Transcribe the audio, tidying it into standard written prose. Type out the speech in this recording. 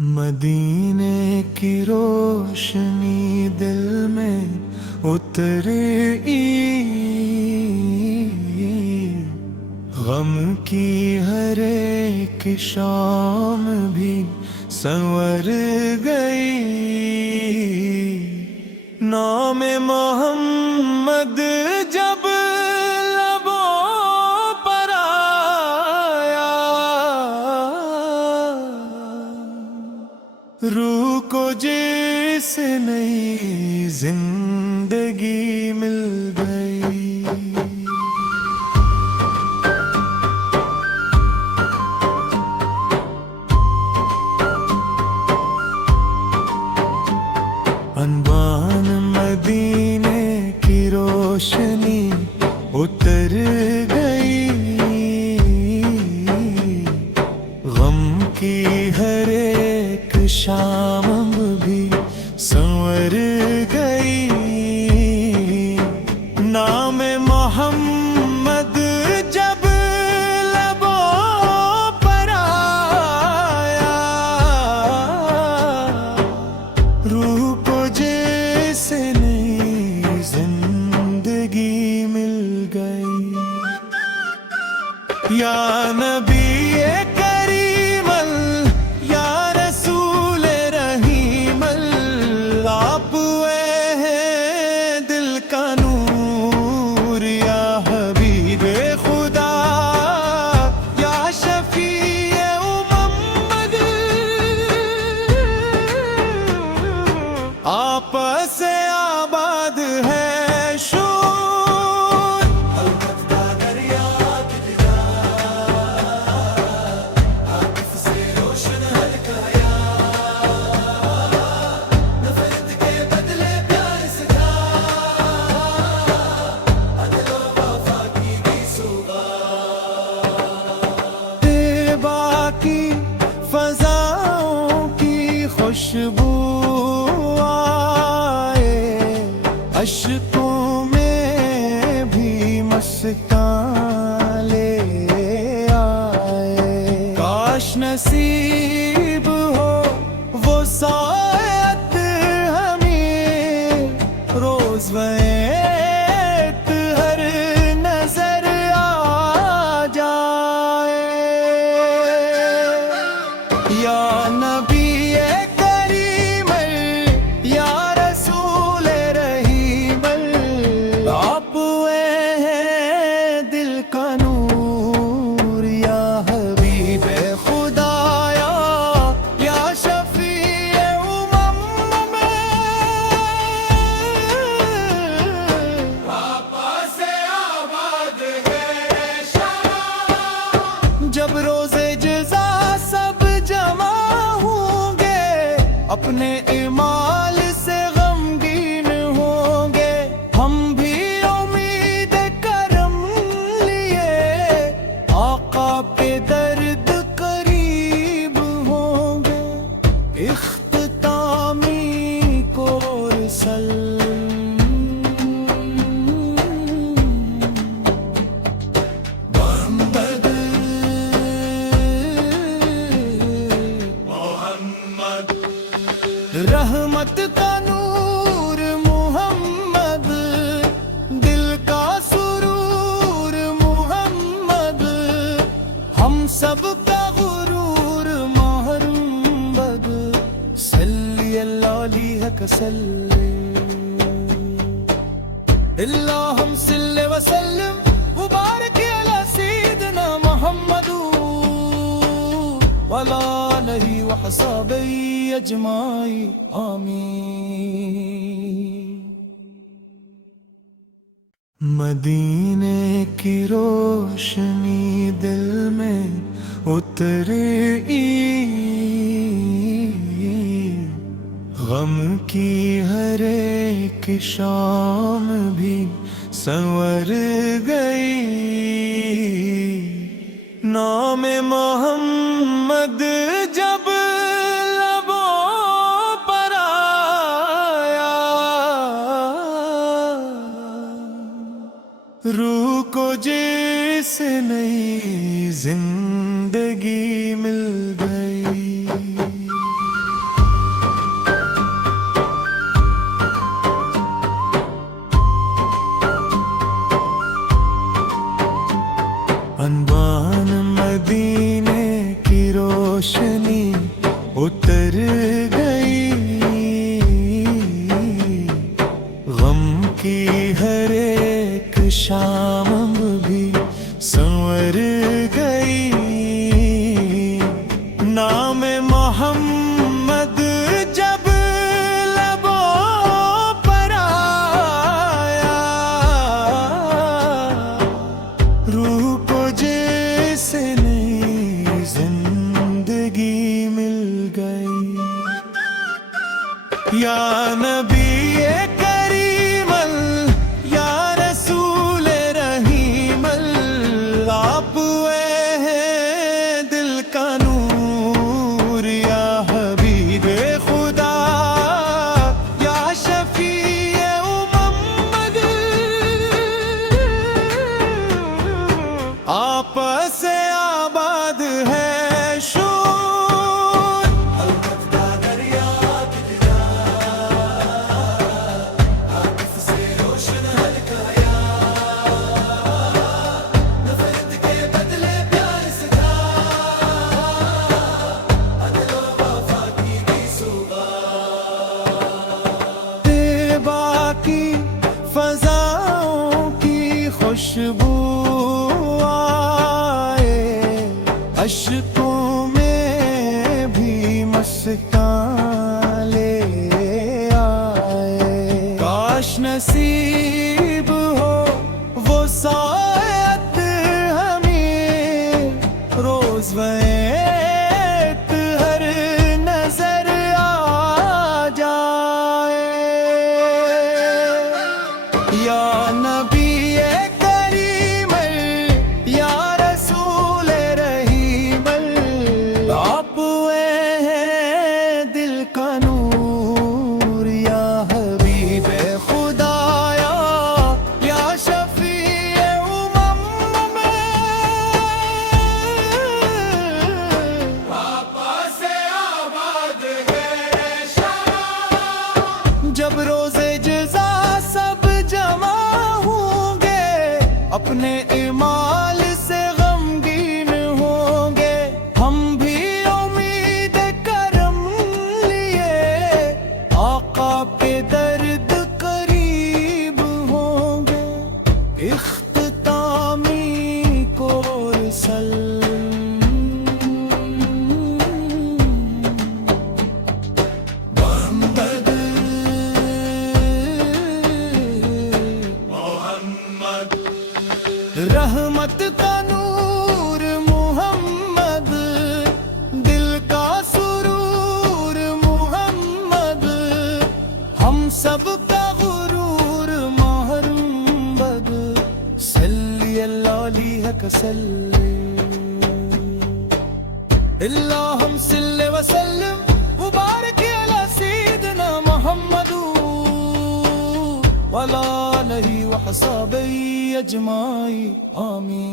مدینے کی روشنی دل میں اتری، غم کی ہر ایک شام بھی سنور گئی۔ نام محمد جب لبوں پر آیا، روح کو جیسے نئی زندگی مل گئی۔ انبان مدینے کی روشنی اتر گئی، غم کی ہر ایک شام بھی سنور گئی۔ نام محمد جب لبوں پر آیا، روح کو جیسے نئی زندگی مل گئی۔ یا نبی کریم یا رسول رحیم، آپ ہوئے ہیں دل کا نور، یا حبیب خدا یا شفیع امت، آپ سے آباد ہے شور، الفت کا دریا دل جا، عاطف سے روشن ہلکایا، نفرت کے بدلے پیار سکھا، عدل و وفا کی بھی سوغات، طیبہ کی فضاؤں کی خوشبو عشقوں میں بھی مسکان لے آئے۔ کاش نصیب ہو وہ ساعت ہمیں، روز وقت ہر نظر آ جائے۔ یا نبی کریم یا رسول رحیم، آپ ہوئے ہیں دل کا نور، یا حبیب خدا یا شفیع امم، آپ سے آباد ہے شام۔ جب روز جزا سب جمع ہوں گے، اپنے اعمال سے غمگین ہوں گے، ہم بھی امید کرم لیے آقا پہ درد قریب ہوں گے۔ اختتامی کورسل محمد رحمت کا نور محمد، دل کا سرور محمد، ہم سب کا غرور محمد، صلی اللہ علیہ وسلم، اللہم صلی وسلم مبارک علی سیدنا محمد وعلی آلہ وصحبہ اجمعین، آمین۔ مدینے کی روشنی دل میں اتری، غم کی ہر ایک شام بھی سنور گئی۔ نام محمد جب لبوں پر آیا، روح کو جیسے نئی زندگی مل گئی۔ اتر گئی غم کی ہر ایک شام بھی سنور گئی نام محمد جب لبوں پر آیا روح کو جیسے نئی زندگی مل گئی یا نبی کریم یا رسول رحیم آپ ہیں دل کا نور یا حبیب خدا یا شفیع امت آپ سے آباد ہے شور البتہ دریا عاطف سے روشن ہلکایا نفرت کے بدلے پیار سکھا عدل و وفا کی بھی صبح باقی فضاؤں کی خوشبو عشقوں میں بھی مسکان لے آئے کاش نصیب ہو وہ ساعت ہمیں روز وقت ہر نظر آ جائے یا نبی کریم یا رسول رحیم آپ ہیں دل کا نور یا حبیب خدایا یا شفیع امم پاپا سے آباد ہے شام جب روزے جزا سب جمع ہوں گے اپنے اعمال سے غمگین ہوں گے ہم بھی امید کرم لیے آقا پہ درد قریب ہوں گے اختتامی کورسل محمد رحمت کا نور محمد دل کا سرور محمد ہم سب کا غرور محمد صلی اللہ علیہ وسلم اللہم صلی وسلم مبارک علی سیدنا محمد وعلی آلہ وصحبہ اجمعین آمین